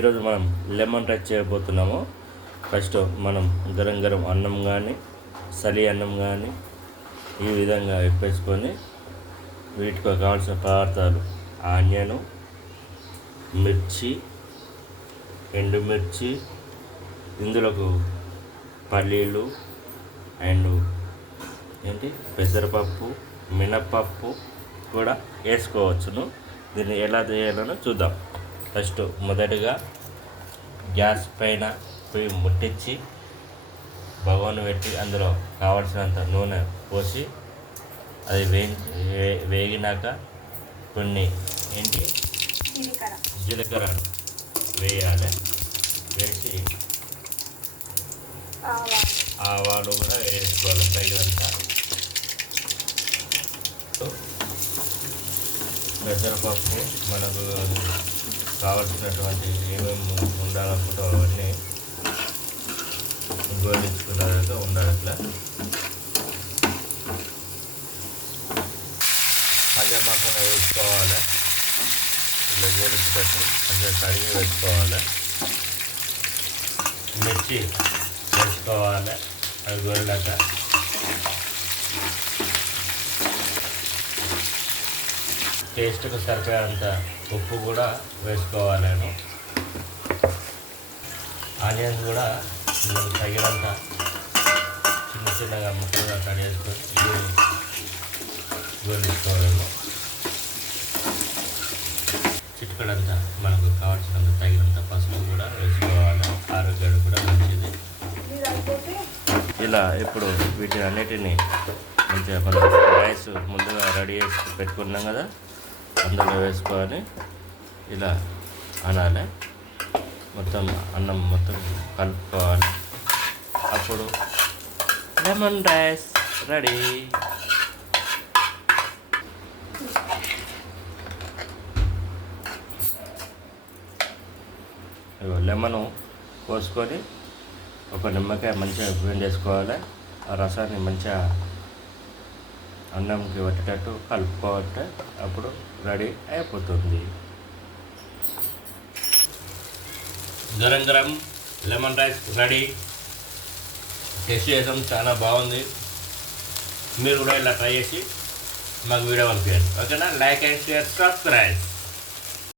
ఈరోజు మనం lemon rice చేయబోతున్నాము. ఫస్ట్ మనం గరం గరం అన్నం కానీ సలి అన్నం కానీ ఈ విధంగా వేసుకొని వీటికి కావాల్సిన పదార్థాలు ఆనియను, మిర్చి, ఎండుమిర్చి, ఇందులోకి పల్లీలు అండ్ పెసరపప్పు, మినప్పప్పు కూడా వేసుకోవచ్చును. దీన్ని ఎలా చేయాలో చూద్దాం. ఫస్ట్ మొదటిగా గ్యాస్ పైన పొయ్యి ముట్టించి బగోన్ పెట్టి అందులో కావలసినంత నూనె పోసి అది వేగినాక కొన్ని జీలకర్ర వేయాలి. వేసి ఆవాలు కూడా వేసుకోవాలి తగినంత. పెసరపప్పు మనకు కావలసినటువంటి ఏమేమి ఉండాలనుకుంటా అవన్నీ గోలించుకున్నట్టు ఉండాలి. ఇట్లా పంచమాసన వేసుకోవాలి. ఇట్లా గోలించుకుంటూ కొంచెం కడిగి వేసుకోవాలి. మిర్చి వేసుకోవాలి. అది గోలినాక టేస్ట్కు సరిపోయేంత ఉప్పు కూడా వేసుకోవాలను. ఆనియన్స్ కూడా తగినంత చిన్న చిన్నగా ముక్కలుగా కట్ చేసుకొని గోలించుకోవాలను. చిటికడంతా మనకు కావాల్సినంత తగినంత పసుపు కూడా వేసుకోవాలి. ఆరోగ్యానికి కూడా మంచిది. ఇలా ఇప్పుడు వీటి అన్నిటినీ మంచిగా మనం రైస్ ముందుగా రెడీ చేసి పెట్టుకున్నాం కదా, అందులో వేసుకొని ఇలా అనాలి. మొత్తం అన్నం మొత్తం కలుపుకోవాలి. అప్పుడు లెమన్ రైస్ రెడీ. లెమన్ పోసుకొని ఒక నిమ్మకాయ మంచిగా పిండేసుకోవాలి. ఆ రసాన్ని మంచిగా అన్నంకి వచ్చేటట్టు కలుపుకోవాలి. అప్పుడు రెడీ అయిపోతుంది. Garam garam lemon rice ready. Taste చేసాం, చాలా బాగుంది. మీరు కూడా ఇలా ట్రై చేసి మాకు వీడియో పంపించండి. ఓకేనా? Like and share, subscribe.